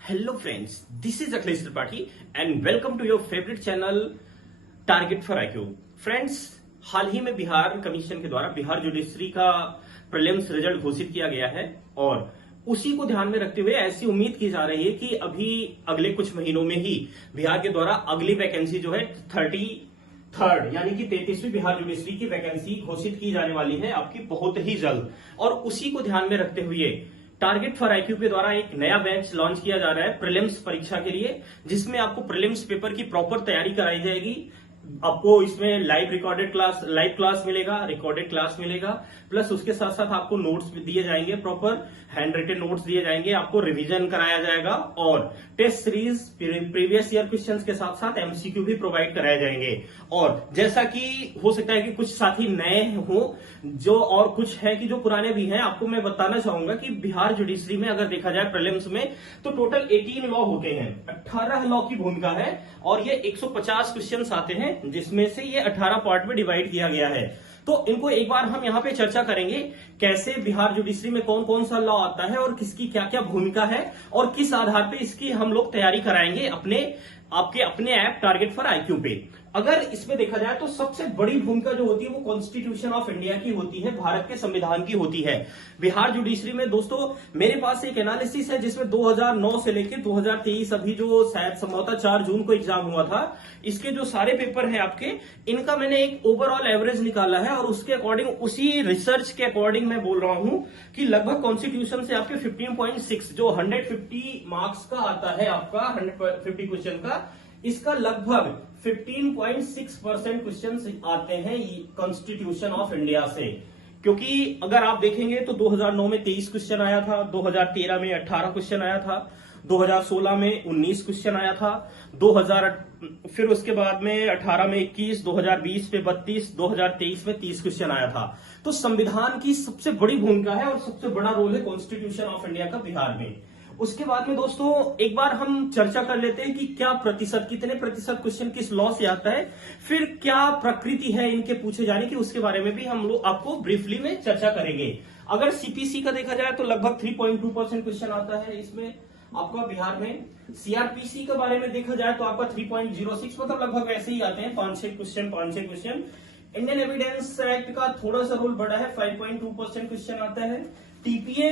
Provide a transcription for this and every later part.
Hello friends, this is Akhilesh Tripathi and welcome to your favorite channel target for IQ। Friends, हाल ही में Bihar commission के द्वारा Bihar judiciary का प्रीलिम्स रिजल्ट घोषित किया गया है और उसी को ध्यान में रखते हुए ऐसी उम्मीद की जा रही है कि अभी अगले कुछ महीनों में ही बिहार के द्वारा अगली वैकेंसी जो है 33rd यानी कि 33वीं बिहार जुडिशरी की वैकेंसी घोषित की जाने वाली है आपकी बहुत ही जल्द। और उसी को ध्यान में रखते हुए टारगेट फॉर IQ के द्वारा एक नया बैच लॉन्च किया जा रहा है प्रीलिम्स परीक्षा के लिए, जिसमें आपको प्रीलिम्स पेपर की प्रॉपर तैयारी कराई जाएगी। आपको इसमें लाइव क्लास मिलेगा, रिकॉर्डेड क्लास मिलेगा, प्लस उसके साथ साथ आपको नोट्स दिए जाएंगे, प्रॉपर हैंड रिटन नोट्स दिए जाएंगे, आपको रिवीजन कराया जाएगा और test series previous year questions के साथ साथ MCQ भी प्रोवाइड कराए जाएंगे। और जैसा कि हो सकता है कि कुछ साथी नए हो जो और कुछ है कि जो पुराने भी हैं, आपको मैं बताना चाहूंगा कि बिहार जुडिशरी में अगर देखा जाए प्रीलिम्स में तो टोटल 18 लॉ होते हैं, 18 लॉ की भूमिका है और ये 150 क्वेश्चन आते हैं, जिसमें से ये 18 पार्ट में डिवाइड किया गया है। तो इनको एक बार हम यहाँ पे चर्चा करेंगे, कैसे बिहार जुडिशरी में कौन कौन सा लॉ आता है और किसकी क्या क्या भूमिका है और किस आधार पे इसकी हम लोग तैयारी कराएंगे आपके अपने ऐप टारगेट फॉर IQ पे। अगर इसमें देखा जाए तो सबसे बड़ी भूमिका जो होती है वो कॉन्स्टिट्यूशन ऑफ इंडिया की होती है, भारत के संविधान की होती है। बिहार जुडिशरी में दोस्तों मेरे पास एक एनालिसिस है जिसमें 2009 से लेकर 2023 अभी जो शायद संभवतः 4 जून को एग्जाम हुआ था, इसके जो सारे पेपर हैं आपके, इनका मैंने एक ओवरऑल एवरेज निकाला है और उसके अकॉर्डिंग, उसी रिसर्च के अकॉर्डिंग मैं बोल रहा हूं कि लगभग कॉन्स्टिट्यूशन से आपके 15.6 जो 150 मार्क्स का आता है आपका 150 क्वेश्चन का, इसका लगभग 15.6% क्वेश्चन आते हैं कॉन्स्टिट्यूशन ऑफ इंडिया से। क्योंकि अगर आप देखेंगे तो 2009 में 23 क्वेश्चन आया था, 2013 में 18 क्वेश्चन आया था, 2016 में 19 क्वेश्चन आया था, 2000 फिर उसके बाद में 18 में 21, 2020 पे 32, 2023 में 30 क्वेश्चन आया था। तो संविधान की सबसे बड़ी भूमिका है और सबसे बड़ा रोल है कॉन्स्टिट्यूशन ऑफ इंडिया का बिहार में। उसके बाद में दोस्तों एक बार हम चर्चा कर लेते हैं कि कितने प्रतिशत क्वेश्चन किस लॉ से आता है, फिर क्या प्रकृति है इनके पूछे जाने की, उसके बारे में भी हम लोग आपको ब्रीफली में चर्चा करेंगे। अगर CPC का देखा जाए तो लगभग 3.2% क्वेश्चन आता है इसमें आपका बिहार में। CRPC के बारे में देखा जाए तो आपका 3.06, मतलब लगभग वैसे ही आते हैं 5-6 क्वेश्चन। इंडियन एविडेंस एक्ट का थोड़ा सा रोल बड़ा है, 5.2% क्वेश्चन आता है। TPA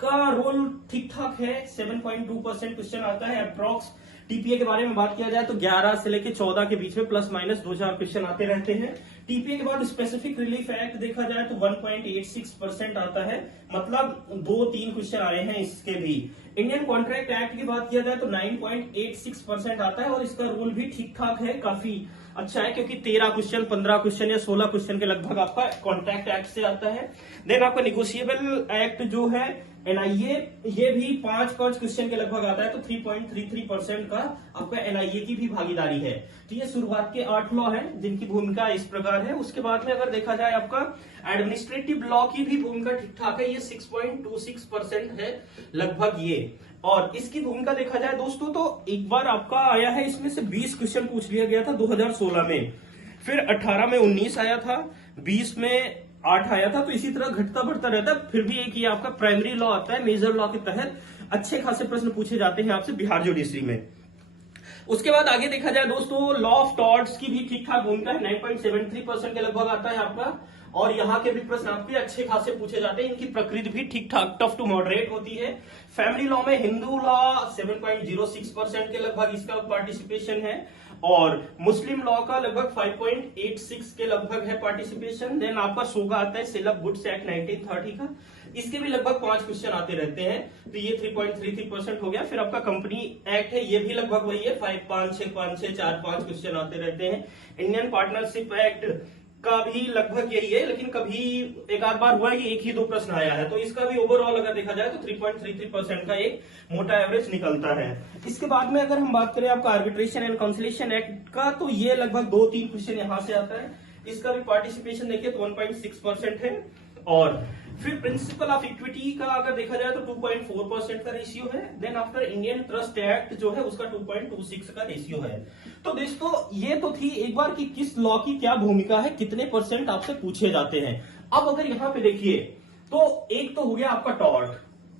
का रोल ठीक ठाक है, 7.2% क्वेश्चन आता है अप्रॉक्स। TPA के बारे में बात किया जाए तो 11 से लेकर 14 के बीच में प्लस माइनस 2-4 क्वेश्चन आते रहते हैं। TPA के बाद स्पेसिफिक रिलीफ एक्ट देखा जाए तो 1.86% आता है, मतलब 2-3 क्वेश्चन आ रहे हैं इसके भी। इंडियन कॉन्ट्रैक्ट एक्ट की बात किया जाए तो 9.86% आता है और इसका रोल भी ठीक ठाक है, काफी अच्छा है, क्योंकि 13 क्वेश्चन, 15 क्वेश्चन या 16 क्वेश्चन के लगभग आपका कॉन्ट्रैक्ट एक्ट से आता है। देन आपका निगोशिएबल एक्ट जो है NIA, ये भी 5 क्वेश्चन के लगभग आता है, तो 3.33% का आपका NIA की भी भागीदारी है। तो ये शुरुआत के 8 लॉ हैं जिनकी भूमिका इस प्रकार है। उसके बाद में अगर देखा जाए आपका एडमिनिस्ट्रेटिव लॉ की भी भूमिका ठीक ठाक है, ये 6.26% है लगभग ये। और इसकी भूमिका देखा जाए दोस्तों तो एक बार आपका आया है, इसमें से 20 क्वेश्चन पूछ लिया गया था 2016 में, फिर 18 में 19 आया था, 20 में 8 आया था, तो इसी तरह घटता बढ़ता रहता है। फिर भी एक ये आपका प्राइमरी लॉ आता है, मेजर लॉ के तहत अच्छे खासे प्रश्न पूछे जाते हैं आपसे बिहार जुडिशरी में। उसके बाद आगे देखा जाए दोस्तों लॉ ऑफ टॉर्ट्स की भी ठीक ठाक भूमिका है, 9.73% के लगभग आता है आपका, और यहाँ के भी प्रश्न आपके अच्छे खासे पूछे जाते हैं। इनकी प्रकृति भी ठीक ठाक टफ टू मॉडरेट होती है। फैमिली लॉ में हिंदू लॉ 7.06% के लगभग इसका पार्टिसिपेशन है और मुस्लिम लॉ का लगभग 5.86 के लगभग है पार्टिसिपेशन। देन आपका सोगा आता है, सिलफ गुड्स एक्ट 1930 का, इसके भी लगभग 5 क्वेश्चन आते रहते हैं, तो ये 3.33% हो गया। फिर आपका कंपनी एक्ट है, ये भी लगभग वही है, 5-6 क्वेश्चन आते रहते हैं। इंडियन पार्टनरशिप एक्ट का भी लगभग यही है, लेकिन कभी एक आध बार हुआ है कि 1 ही 2 प्रश्न आया है, तो इसका भी ओवरऑल अगर देखा जाए तो 3.33% का एक मोटा एवरेज निकलता है। इसके बाद में अगर हम बात करें आपका आर्बिट्रेशन एंड कंसिलिएशन एक्ट का, तो ये लगभग 2-3 क्वेश्चन यहां से आता है, इसका भी पार्टिसिपेशन देखिए तो 1.6% है। और फिर प्रिंसिपल ऑफ इक्विटी का अगर देखा जाए तो 2.4% का रेशियो है। Then after Indian trust act जो है उसका 2.26 का रेशियो है। तो दोस्तों ये तो थी एक बार कि किस लॉ की क्या भूमिका है, कितने परसेंट आपसे पूछे जाते हैं। अब अगर यहाँ पे देखिए तो एक तो हो गया आपका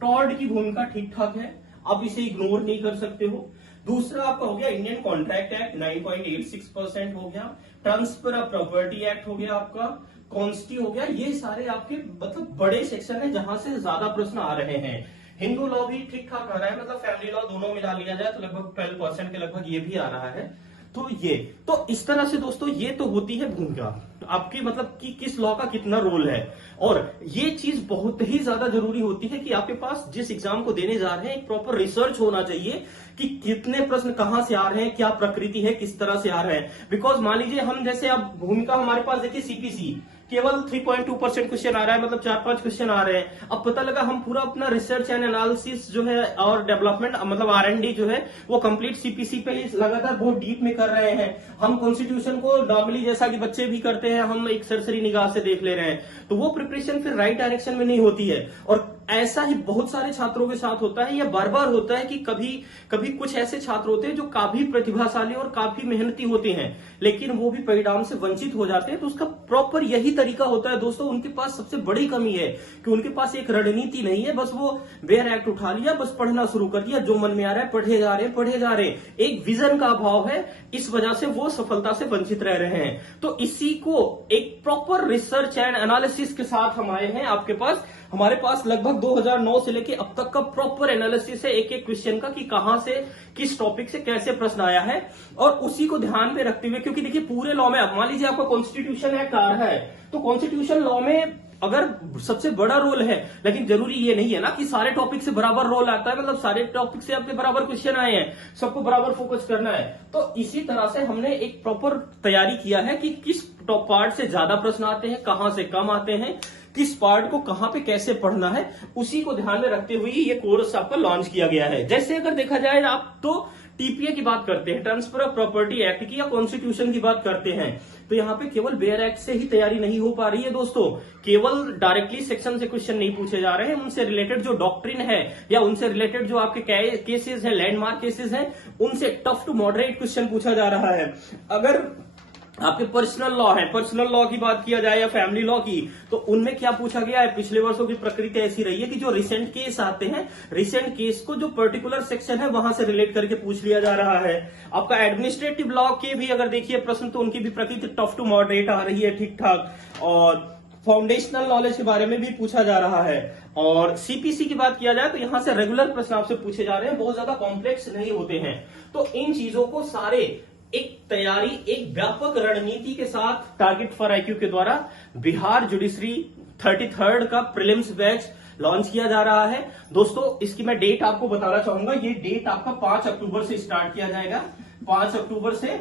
टॉर्ट की भूमिका ठीक ठाक है। आप इसे इग्नोर नहीं कर सकते हो। दूसरा आपका हो गया इंडियन कॉन्ट्रैक्ट एक्ट 9.86% हो गया, ट्रांसफर ऑफ प्रॉपर्टी एक्ट हो गया, आपका कॉन्स्टी हो गया। ये सारे आपके मतलब बड़े सेक्शन है जहां से ज्यादा प्रश्न आ रहे हैं। हिंदू लॉ भी ठीक ठाक आ रहा है, मतलब फैमिली लॉ दोनों मिला लिया जाए तो लगभग 12% के लगभग ये भी आ रहा है। तो इस तरह से दोस्तों ये तो होती है भूमिका आपकी, मतलब कि किस लॉ का कितना रोल है। और ये चीज बहुत ही ज्यादा जरूरी होती है कि आपके पास जिस एग्जाम को देने जा रहे हैं एक प्रॉपर रिसर्च होना चाहिए कि कितने प्रश्न कहां से आ रहे हैं, क्या प्रकृति है, किस तरह से आ रहे हैं। बिकॉज मान लीजिए हम जैसे अब भूमिका हमारे पास देखिए सीपीसी केवल 3.2% क्वेश्चन आ रहा है, मतलब 4-5 क्वेश्चन आ रहे हैं। अब पता लगा हम पूरा अपना रिसर्च एंड एनालिसिस जो है और डेवलपमेंट मतलब R&D जो है वो कंप्लीट सीपीसी पे ही लगातार बहुत डीप में कर रहे हैं। हम कॉन्स्टिट्यूशन को नॉर्मली जैसा कि बच्चे भी करते हैं हम एक सरसरी निगाह से देख ले रहे हैं, तो वो प्रिपरेशन फिर राइट डायरेक्शन में नहीं होती है। और ऐसा ही बहुत सारे छात्रों के साथ होता है, या बार बार होता है कि कभी कभी कुछ ऐसे छात्र होते हैं जो काफी प्रतिभाशाली और काफी मेहनती होते हैं, लेकिन वो भी परिणाम से वंचित हो जाते हैं। तो उसका प्रॉपर यही तरीका होता है दोस्तों। उनके पास सबसे बड़ी कमी है कि उनके पास एक रणनीति नहीं है, बस वो बेयर एक्ट उठा लिया, बस पढ़ना शुरू कर दिया, जो मन में आ रहा है पढ़े जा रहे हैं। एक विजन का अभाव है, इस वजह से वो सफलता से वंचित रह रहे हैं। तो इसी को एक प्रॉपर रिसर्च एंड एनालिसिस के साथ हम आए हैं आपके पास। हमारे पास लगभग 2009 से लेके अब तक का प्रॉपर एनालिसिस है एक एक क्वेश्चन का कि कहां से किस टॉपिक से कैसे प्रश्न आया है, और उसी को ध्यान में रखते हुए, क्योंकि देखिए पूरे लॉ में अब मान लीजिए आपका कॉन्स्टिट्यूशन एक्ट आ रहा है, तो कॉन्स्टिट्यूशन लॉ में अगर सबसे बड़ा रोल है, लेकिन जरूरी ये नहीं है ना कि सारे टॉपिक से बराबर रोल आता है, मतलब सारे टॉपिक से आपके बराबर क्वेश्चन आए हैं, सबको बराबर फोकस करना है। तो इसी तरह से हमने एक प्रॉपर तैयारी किया है कि किस टॉप पार्ट से ज्यादा प्रश्न आते हैं, कहां से कम आते हैं, किस पार्ट को कहां पे कैसे पढ़ना है, उसी को ध्यान में रखते हुए ये कोर्स आपका लॉन्च किया गया है। जैसे अगर देखा जाए आप तो टीपीए की बात करते हैं, ट्रांसफर ऑफ प्रॉपर्टी एक्ट की, या कॉन्स्टिट्यूशन की बात करते हैं, तो यहाँ पे केवल बेयर एक्ट से ही तैयारी नहीं हो पा रही है दोस्तों। केवल डायरेक्टली सेक्शन से क्वेश्चन नहीं पूछे जा रहे हैं, उनसे रिलेटेड जो डॉक्ट्रिन है या उनसे रिलेटेड जो आपके केसेस हैं, लैंडमार्क केसेस हैं, उनसे टफ टू मॉडरेट क्वेश्चन पूछा जा रहा है। अगर आपके पर्सनल लॉ है, पर्सनल लॉ की बात किया जाए या फैमिली लॉ की, तो उनमें क्या पूछा गया है, पिछले वर्षों की प्रकृति ऐसी रही है कि जो रिसेंट केस आते हैं, रिसेंट केस को जो पर्टिकुलर सेक्शन है वहां से रिलेट करके पूछ लिया जा रहा है। आपका एडमिनिस्ट्रेटिव लॉ के भी अगर देखिए प्रश्न, तो उनकी भी प्रकृति टफ टू मॉडरेट आ रही है ठीक ठाक, और फाउंडेशनल नॉलेज के बारे में भी पूछा जा रहा है। और सीपीसी की बात किया जाए तो यहां से रेगुलर प्रश्न आपसे पूछे जा रहे हैं, बहुत ज्यादा कॉम्प्लेक्स नहीं होते हैं। तो इन चीजों को सारे एक तैयारी, एक व्यापक रणनीति के साथ टारगेट फॉर आईक्यू के द्वारा बिहार जुडिशरी 33rd का प्रीलिम्स बैच लॉन्च किया जा रहा है। दोस्तों इसकी मैं डेट आपको बताना चाहूंगा, ये डेट आपका 5 अक्टूबर से स्टार्ट किया जाएगा, 5 अक्टूबर से।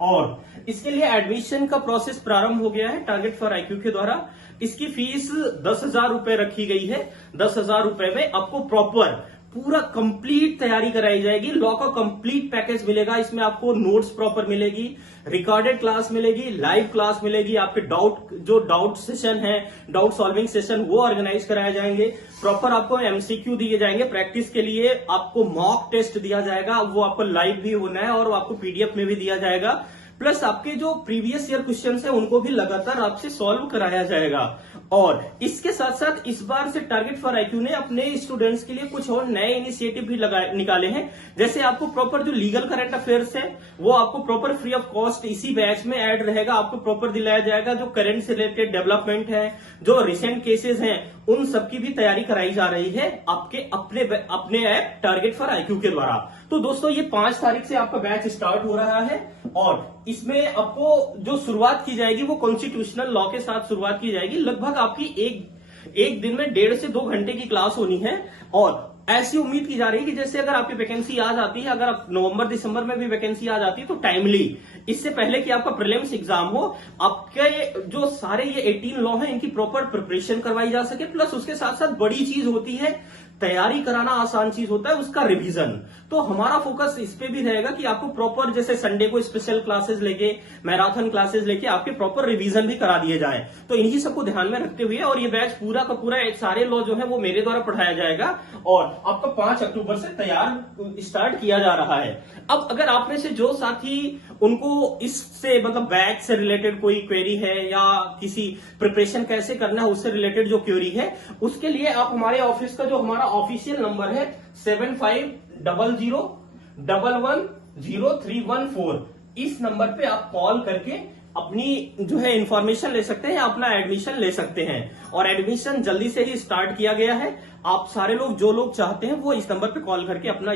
और इसके लिए एडमिशन का प्रोसेस प्रारंभ हो गया है टारगेट फॉर आईक्यू के द्वारा। इसकी फीस 10,000 रुपए रखी गई है। 10,000 रुपए में आपको प्रॉपर पूरा कंप्लीट तैयारी कराई जाएगी। लॉ का कंप्लीट पैकेज मिलेगा, इसमें आपको नोट्स प्रॉपर मिलेगी, रिकॉर्डेड क्लास मिलेगी, लाइव क्लास मिलेगी, आपके डाउट सेशन है, डाउट सॉल्विंग सेशन वो ऑर्गेनाइज कराए जाएंगे, प्रॉपर आपको एमसीक्यू दिए जाएंगे, प्रैक्टिस के लिए आपको मॉक टेस्ट दिया जाएगा, वो आपको लाइव भी होना है और आपको पीडीएफ में भी दिया जाएगा, प्लस आपके जो प्रीवियस ईयर क्वेश्चंस हैं उनको भी लगातार आपसे सॉल्व कराया जाएगा। और इसके साथ साथ इस बार से टारगेट फॉर आईक्यू ने अपने स्टूडेंट्स के लिए कुछ और नए इनिशिएटिव भी निकाले हैं। जैसे आपको प्रॉपर जो लीगल करंट अफेयर्स है वो आपको प्रॉपर फ्री ऑफ कॉस्ट इसी बैच में ऐड रहेगा, आपको प्रॉपर दिलाया जाएगा। जो करंट से रिलेटेड डेवलपमेंट है, जो रिसेंट केसेस हैं, उन सबकी भी तैयारी कराई जा रही है आपके अपने ऐप टारगेट फॉर आईक्यू के द्वारा। तो दोस्तों ये 5 तारीख से आपका बैच स्टार्ट हो रहा है, और इसमें आपको जो शुरुआत की जाएगी वो कॉन्स्टिट्यूशनल लॉ के साथ शुरुआत की जाएगी। लगभग आपकी एक दिन में 1.5 से 2 घंटे की क्लास होनी है। और ऐसी उम्मीद की जा रही है कि जैसे अगर आपकी वैकेंसी आ जाती है, अगर आप नवंबर दिसंबर में भी वैकेंसी आ जाती है, तो टाइमली, इससे पहले कि आपका प्रीलिम्स एग्जाम हो, आपके जो सारे ये 18 लॉ हैं इनकी प्रॉपर प्रिपरेशन करवाई जा सके। प्लस उसके साथ साथ बड़ी चीज होती है, तैयारी कराना आसान चीज होता है, उसका रिवीजन। तो हमारा फोकस इस पे भी रहेगा कि आपको प्रॉपर, जैसे संडे को स्पेशल क्लासेस लेके, मैराथन क्लासेस लेके आपके प्रॉपर रिवीजन भी करा दिए जाए। तो इन्हीं सबको ध्यान में रखते हुए, और ये बैच पूरा का पूरा सारे लॉ जो है वो मेरे द्वारा पढ़ाया जाएगा, और आपका 5 अक्टूबर से तैयार स्टार्ट किया जा रहा है। अब अगर आप में से जो साथी उनको इससे मतलब बैच से रिलेटेड कोई क्वेरी है, या किसी प्रिपरेशन कैसे करना है उससे रिलेटेड जो क्वेरी है, उसके लिए आप हमारे ऑफिस का जो हमारा ऑफिशियल नंबर है 7500110314। इस नंबर पे आप कॉल करके अपनी जो है इंफॉर्मेशन ले सकते हैं, अपना एडमिशन ले सकते हैं। और एडमिशन जल्दी से ही स्टार्ट किया गया है। आप सारे लोग जो लोग चाहते हैं वो इस नंबर पे कॉल करके अपना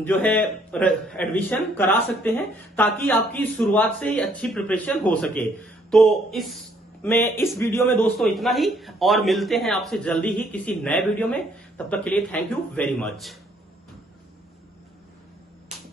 जो है एडमिशन करा सकते हैं, ताकि आपकी शुरुआत से ही अच्छी प्रिपरेशन हो सके। तो इस वीडियो में दोस्तों इतना ही, और मिलते हैं आपसे जल्दी ही किसी नए वीडियो में। तब तक के लिए थैंक यू वेरी मच।